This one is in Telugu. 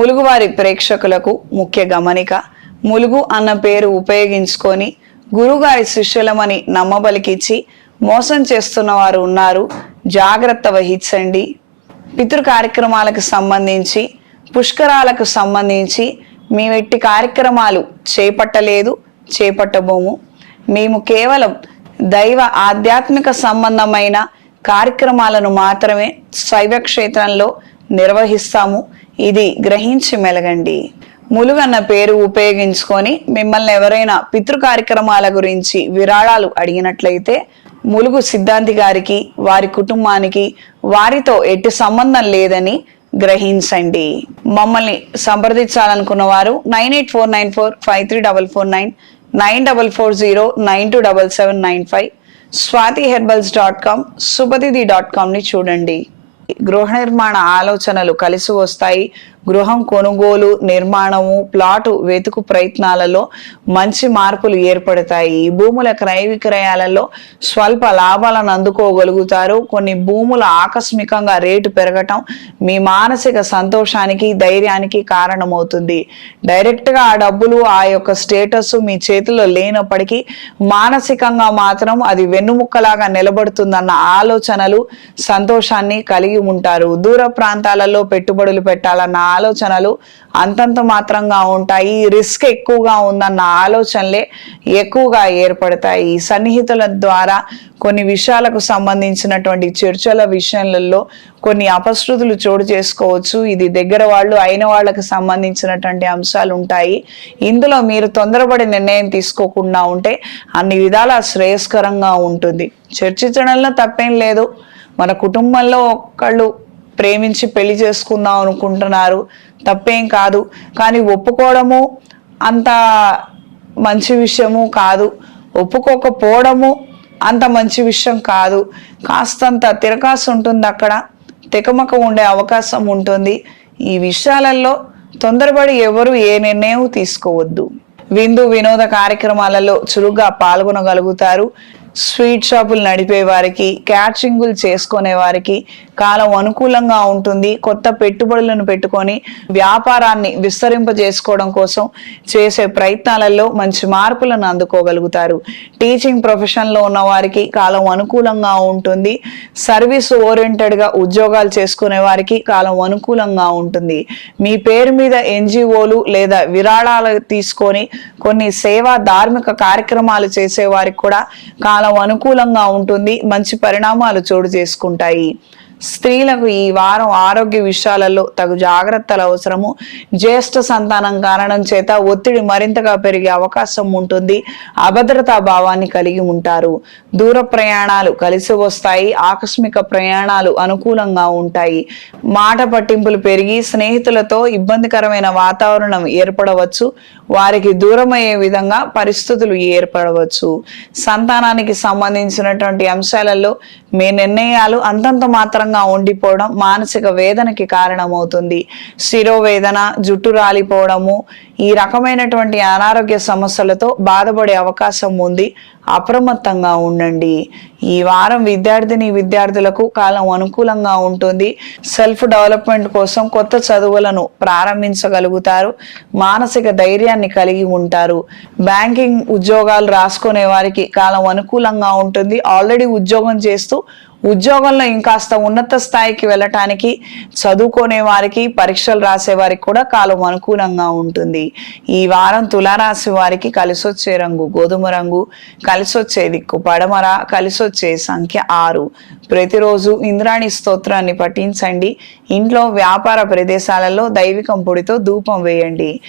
ములుగువారి ప్రేక్షకులకు ముఖ్య గమనిక ములుగు అన్న పేరు ఉపయోగించుకొని గురుగారి శిష్యులమని నమ్మబలికిచ్చి మోసం చేస్తున్న వారు ఉన్నారు. జాగ్రత్త వహించండి. పితృ కార్యక్రమాలకు సంబంధించి పుష్కరాలకు సంబంధించి మేము ఎట్టి కార్యక్రమాలు చేపట్టలేదు చేపట్టబోము. మేము కేవలం దైవ ఆధ్యాత్మిక సంబంధమైన కార్యక్రమాలను మాత్రమే శైవ క్షేత్రంలో నిర్వహిస్తాము. ఇది గ్రహించి మెలగండి. ములుగన్న పేరు ఉపయోగించుకొని మిమ్మల్ని ఎవరైనా పితృ కార్యక్రమాల గురించి విరాళాలు అడిగినట్లయితే ములుగు సిద్ధాంతి గారికి వారి కుటుంబానికి వారితో ఎట్టి సంబంధం లేదని గ్రహించండి. మమ్మల్ని సంప్రదించాలనుకున్న వారు nine eight four nine four five three double four nine nine double four zero nine two double seven nine five Swathi herbals dot com సుపతిది dot కామ్ని చూడండి. గృహ నిర్మాణ ఆలోచనలు కలిసి వస్తాయి. గృహం కొనుగోలు నిర్మాణము ప్లాటు వెతుకు ప్రయత్నాలలో మంచి మార్పులు ఏర్పడతాయి. భూముల క్రయ విక్రయాలలో స్వల్ప లాభాలను అందుకోగలుగుతారు. కొన్ని భూముల ఆకస్మికంగా రేటు పెరగటం మీ మానసిక సంతోషానికి ధైర్యానికి కారణమవుతుంది. డైరెక్ట్గా ఆ డబ్బులు ఆ యొక్క స్టేటస్ మీ చేతిలో లేనప్పటికీ మానసికంగా మాత్రం అది వెన్నుముక్కలాగా నిలబడుతుందన్న ఆలోచనలు సంతోషాన్ని కలిగి ఉంటారు. దూర ప్రాంతాలలో పెట్టుబడులు పెట్టాలన్న ఆలోచనలు అంతంత మాత్రంగా ఉంటాయి. రిస్క్ ఎక్కువగా ఉందన్న ఆలోచనలే ఎక్కువగా ఏర్పడతాయి. సన్నిహితుల ద్వారా కొన్ని విషయాలకు సంబంధించినటువంటి చర్చల విషయాలలో కొన్ని అపశృతులు చోటు చేసుకోవచ్చు. ఇది దగ్గర వాళ్ళు అయిన వాళ్ళకి సంబంధించినటువంటి అంశాలు ఉంటాయి. ఇందులో మీరు తొందరపడి నిర్ణయం తీసుకోకుండా ఉంటే అన్ని విధాల శ్రేయస్కరంగా ఉంటుంది. చర్చించడంలో తప్పేం లేదు. మన కుటుంబంలో ఒక్కళ్ళు ప్రేమించి పెళ్ళి చేసుకుందాం అనుకుంటున్నారు. తప్పేం కాదు. కానీ ఒప్పుకోవడము అంత మంచి విషయము కాదు. ఒప్పుకోకపోవడము అంత మంచి విషయం కాదు. కాస్తంత తిరకాసు ఉంటుంది అక్కడ. తికమక ఉండే అవకాశం ఉంటుంది. ఈ విషయాలలో తొందరపడి ఎవరు ఏ నిర్ణయం తీసుకోవద్దు. విందు వినోద కార్యక్రమాలలో చురుగ్గా పాల్గొనగలుగుతారు. స్వీట్ షాపులు నడిపే వారికి క్యాటరింగులు చేసుకునే వారికి కాలం అనుకూలంగా ఉంటుంది. కొత్త పెట్టుబడులను పెట్టుకొని వ్యాపారాన్ని విస్తరింపజేసుకోవడం కోసం చేసే ప్రయత్నాలలో మంచి మార్పులను అందుకోగలుగుతారు. టీచింగ్ ప్రొఫెషన్లో ఉన్న వారికి కాలం అనుకూలంగా ఉంటుంది. సర్వీస్ ఓరియంటెడ్గా ఉద్యోగాలు చేసుకునే వారికి కాలం అనుకూలంగా ఉంటుంది. మీ పేరు మీద ఎన్జిఓలు లేదా విరాళాలు తీసుకొని కొన్ని సేవా ధార్మిక కార్యక్రమాలు చేసే వారికి కూడా కాలం అనుకూలంగా ఉంటుంది. మంచి పరిణామాలు చోటు చేసుకుంటాయి. స్త్రీలకు ఈ వారం ఆరోగ్య విషయాలలో తగు జాగ్రత్తలు అవసరము. జ్యేష్ఠ సంతానం కారణం చేత ఒత్తిడి మరింతగా పెరిగే అవకాశం ఉంటుంది. అభద్రతా భావాన్ని కలిగి ఉంటారు. దూర ప్రయాణాలు కలిసి వస్తాయి. ఆకస్మిక ప్రయాణాలు అనుకూలంగా ఉంటాయి. మాట పట్టింపులు పెరిగి స్నేహితులతో ఇబ్బందికరమైన వాతావరణం ఏర్పడవచ్చు. వారికి దూరమయ్యే విధంగా పరిస్థితులు ఏర్పడవచ్చు. సంతానానికి సంబంధించినటువంటి అంశాలలో మీ నిర్ణయాలు అంతంత మాత్రంగా ఉండిపోవడం మానసిక వేదనకి కారణమవుతుంది. శిరోవేదన జుట్టు రాలిపోవడము ఈ రకమైనటువంటి అనారోగ్య సమస్యలతో బాధపడే అవకాశం ఉంది. అప్రమత్తంగా ఉండండి. ఈ వారం విద్యార్థిని విద్యార్థులకు కాలం అనుకూలంగా ఉంటుంది. సెల్ఫ్ డెవలప్మెంట్ కోసం కొత్త చదువులను ప్రారంభించగలుగుతారు. మానసిక ధైర్యాన్ని కలిగి ఉంటారు. బ్యాంకింగ్ ఉద్యోగాలు రాసుకునే వారికి కాలం అనుకూలంగా ఉంటుంది. ఆల్రెడీ ఉద్యోగం చేస్తూ ఉద్యోగంలో ఇంకాస్త ఉన్నత స్థాయికి వెళ్ళటానికి చదువుకునే వారికి పరీక్షలు రాసే వారికి కూడా కాలం అనుకూలంగా ఉంటుంది. ఈ వారం తులారాశి వారికి కలిసొచ్చే రంగు గోధుమ రంగు కలిసొచ్చే దిక్కు పడమర కలిసొచ్చే సంఖ్య ఆరు. ప్రతిరోజు ఇంద్రాణి స్తోత్రాన్ని పఠించండి. ఇంట్లో వ్యాపార ప్రదేశాలలో దైవికం పొడితో ధూపం వేయండి.